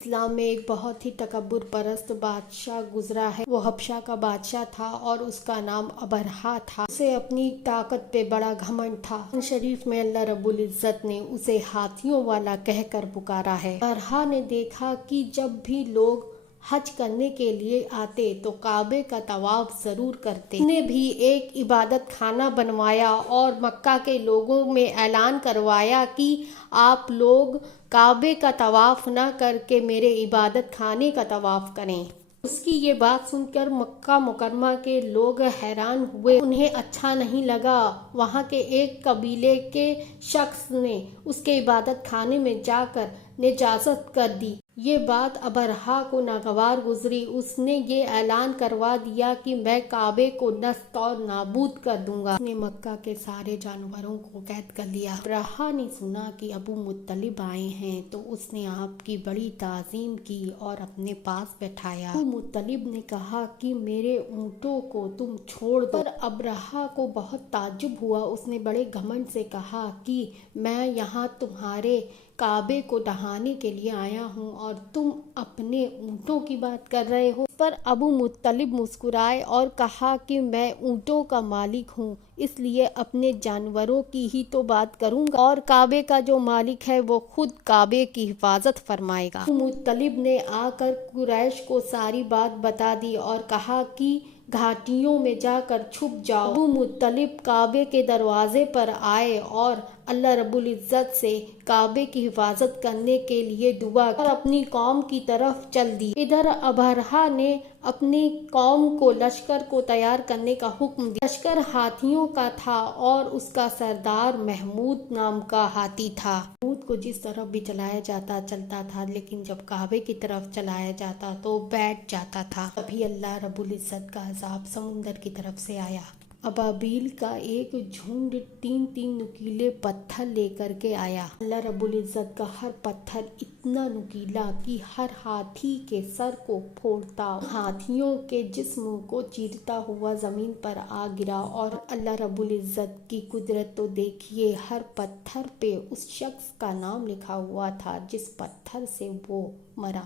اسلام میں ایک بہت ہی تکبر پرست بادشاہ گزرا ہے۔ وہ حبشہ کا بادشاہ تھا اور اس کا نام ابرہہ تھا۔ اسے اپنی طاقت پہ بڑا گھمنڈ تھا۔ قرآن شریف میں اللہ رب العزت نے اسے ہاتھیوں والا کہہ کر پکارا ہے۔ ابرہہ نے دیکھا کہ جب بھی لوگ حج کرنے کے لیے آتے تو کعبے کا طواف ضرور کرتے۔ اس نے بھی ایک عبادت خانہ بنوایا اور مکہ کے لوگوں میں اعلان کروایا کہ آپ لوگ کعبے کا طواف نہ کر کے میرے عبادت خانے کا طواف کریں۔ اس کی یہ بات سن کر مکہ مکرمہ کے لوگ حیران ہوئے، انہیں اچھا نہیں لگا۔ وہاں کے ایک قبیلے کے شخص نے اس کے عبادت خانے میں جا کر نجاست کر دی۔ یہ بات ابرہہ کو ناگوار گزری۔ اس نے یہ اعلان کروا دیا کہ میں کعبے کو نست اور نابود کر دوں گا۔ اس نے مکہ کے سارے جانوروں کو قید کر لیا۔ ابرہہ نے سنا کہ ابو مطلب آئے ہیں تو اس نے آپ کی بڑی تعظیم کی اور اپنے پاس بٹھایا۔ ابو مطلب نے کہا کہ میرے اونٹوں کو تم چھوڑ دو۔ پر ابرہہ کو بہت تعجب ہوا۔ اس نے بڑے گھمنڈ سے کہا کہ میں یہاں تمہارے کعبے کو ڈھانے کے لیے آیا ہوں اور تم اپنے اونٹوں کی بات کر رہے ہو۔ اس پر ابو مطلب مسکرائے اور کہا کہ میں اونٹوں کا مالک ہوں، اس لیے اپنے جانوروں کی ہی تو بات کروں گا، اور کعبے کا جو مالک ہے وہ خود کعبے کی حفاظت فرمائے گا۔ ابو مطلب نے آ کر قریش کو ساری بات بتا دی اور کہا کہ گھاٹیوں میں جا کر چھپ جاؤ۔ ابو مطلب کعبے کے دروازے پر آئے اور اللہ رب العزت سے کعبے کی حفاظت کرنے کے لیے دعا کی اور اپنی قوم کی طرف چل دی۔ ادھر ابرہہ نے اپنی قوم کو لشکر کو تیار کرنے کا حکم دیا۔ لشکر ہاتھیوں کا تھا اور اس کا سردار محمود نام کا ہاتھی تھا۔ محمود کو جس طرف بھی چلایا جاتا چلتا تھا، لیکن جب کعبے کی طرف چلایا جاتا تو بیٹھ جاتا تھا۔ تبھی اللہ رب العزت کا عذاب سمندر کی طرف سے آیا۔ ابابیل کا ایک جھنڈ 3 نکیلے پتھر لے کر کے آیا۔ اللہ رب العزت کا ہر پتھر اتنا نکیلا کہ ہر ہاتھی کے سر کو پھوڑتا، ہاتھیوں کے جسم کو چیرتا ہوا زمین پر آ گرا۔ اور اللہ رب العزت کی قدرت تو دیکھیے، ہر پتھر پہ اس شخص کا نام لکھا ہوا تھا جس پتھر سے وہ مرا۔